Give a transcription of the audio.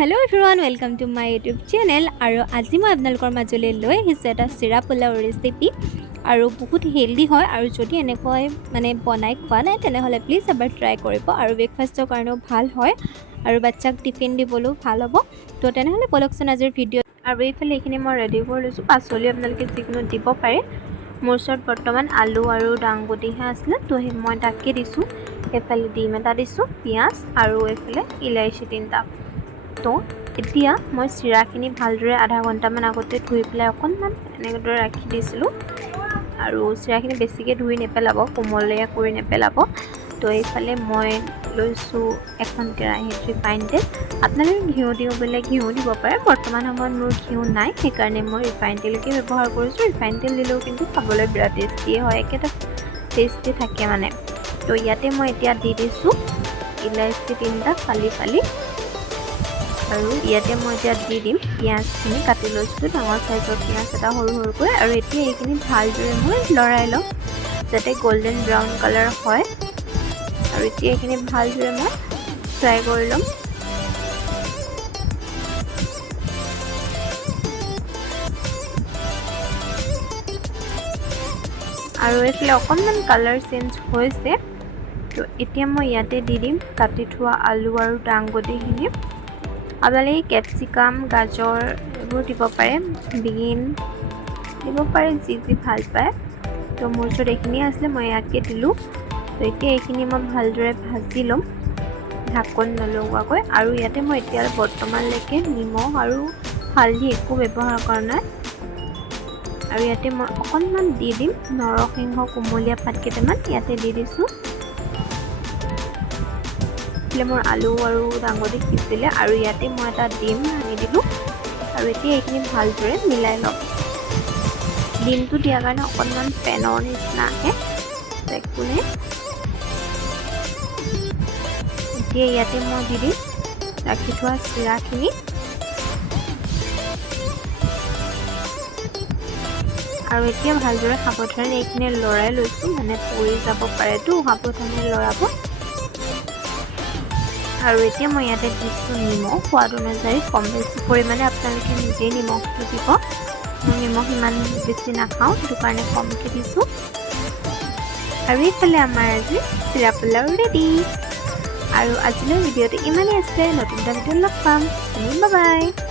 hello everyone welcome to my YouTube channel और आज मैं आपनलोकर মাজলৈ লৈ আহিছোঁ এটা চিৰা পোলাও ৰেচিপি और बहुत हेल्दी है और যদি এনেকৈ মানে বনাই খোৱা নাই তেনেহলে প্লিজ এবাৰ ট্ৰাই কৰিব और ব্ৰেকফাষ্টৰ কাৰণেও ভাল হয় और বাচ্চাক টিফিন দিবলৈও ভাল হ'ব তো তেনেহলে বলকচোন আজিৰ ভিডিঅ' আৰু এইফালে এইখিনি মই ৰেডি কৰি লৈছোঁ পাচলি আপোনালোকে যিকোনো দিব পাৰে মোৰ ওচৰত বৰ্তমান আলু আৰু দাংবডিহে আছিল তো মই তাকে দিছোঁ এফালে ডিম এটা দিছোঁ পিঁয়াজ আৰু এইফালে ইলাইচি তিনিটা তো এতিয়া মই চিৰাখিনি ভালদৰে আধা ঘণ্টামান আগতে ধুই পেলাই অকণমান এনেদৰে ৰাখি দিছিলোঁ আৰু চিৰাখিনি বেছিকৈ ধুই নেপেলাব কোমলীয়া কৰি নেপেলাব তো এইফালে মই লৈছোঁ এখন কেৰাহীত ৰিফাইন তেল আপোনালোকে ঘিউ দিওঁ বোলে ঘিউ দিব পাৰে বৰ্তমান সময়ত মোৰ ঘিউ নাই সেইকাৰণে মই ৰিফাইন তেলকে ব্যৱহাৰ কৰিছোঁ ৰিফাইন তেল দিলেও কিন্তু খাবলৈ বিৰাট টেষ্টি হয় একেটা টেষ্টি থাকে মানে তো ইয়াতে মই এতিয়া দি দিছোঁ ইলাইচি তিনিটা ফালি ফালি আৰু ইয়াতে মই এতিয়া দি দিম পিঁয়াজখিনি কাটি লৈছোঁ ডাঙৰ সাইজৰ পিঁয়াজ এটা সৰু সৰুকৈ আৰু এতিয়া এইখিনি ভালদৰে মই লৰাই ল'ম যাতে গোল্ডেন ব্ৰাউন কালাৰ হয় আৰু এতিয়া এইখিনি ভালদৰে মই ফ্ৰাই কৰি ল'ম আৰু এইফালে অকণমান কালাৰ চেঞ্জ হৈছে তো এতিয়া মই ইয়াতে দি দিম কাটি থোৱা আলু আৰু দাংবডিখিনি আপোনালোকে কেপচিকাম গাজৰ এইবোৰ দিব পাৰে বিন দিব পাৰে যি যি ভাল পায় তো মোৰ ওচৰত এইখিনি আছিলে মই ইয়াকে দিলোঁ তো এতিয়া এইখিনি মই ভালদৰে ভাজি ল'ম ঢাকন নলগোৱাকৈ আৰু ইয়াতে মই এতিয়া বৰ্তমানলৈকে নিমখ আৰু হালধি একো ব্যৱহাৰ কৰা নাই আৰু ইয়াতে মই অকণমান দি দিম নৰসিংহ কোমলীয়া পাত কেইটামান ইয়াতে দি দিছোঁ মোৰ আলু আৰু দাংবডি সিজিলে আৰু ইয়াতে মই এটা ডিম ভাঙি দিলোঁ আৰু এতিয়া এইখিনি ভালদৰে মিলাই ল'ম ডিমটো দিয়াৰ কাৰণে অকণমান পেনৰ নিচিনা আহে একো নাই এতিয়া ইয়াতে মই দি দিম ৰাখি থোৱা চিৰাখিনি আৰু এতিয়া ভালদৰে সাৱধানে এইখিনি লৰাই লৈছোঁ মানে পৰি যাব পাৰেতো সাৱধানে লৰাব আৰু এতিয়া মই ইয়াতে দিছোঁ নিমখ সোৱাদ অনুযায়ী কম বেছি পৰিমাণে আপোনালোকে নিজেই নিমখটো দিব মই নিমখ ইমান বেছি নাখাওঁ সেইটো কাৰণে কমকৈ দিছোঁ আৰু এইফালে আমাৰ আজি চিৰা পোলাও ৰেডি আৰু আজিলৈ ভিডিঅ'টো ইমানেই আছিলে নতুন এটা ভিডিঅ'ত লগ পাম বাই বাই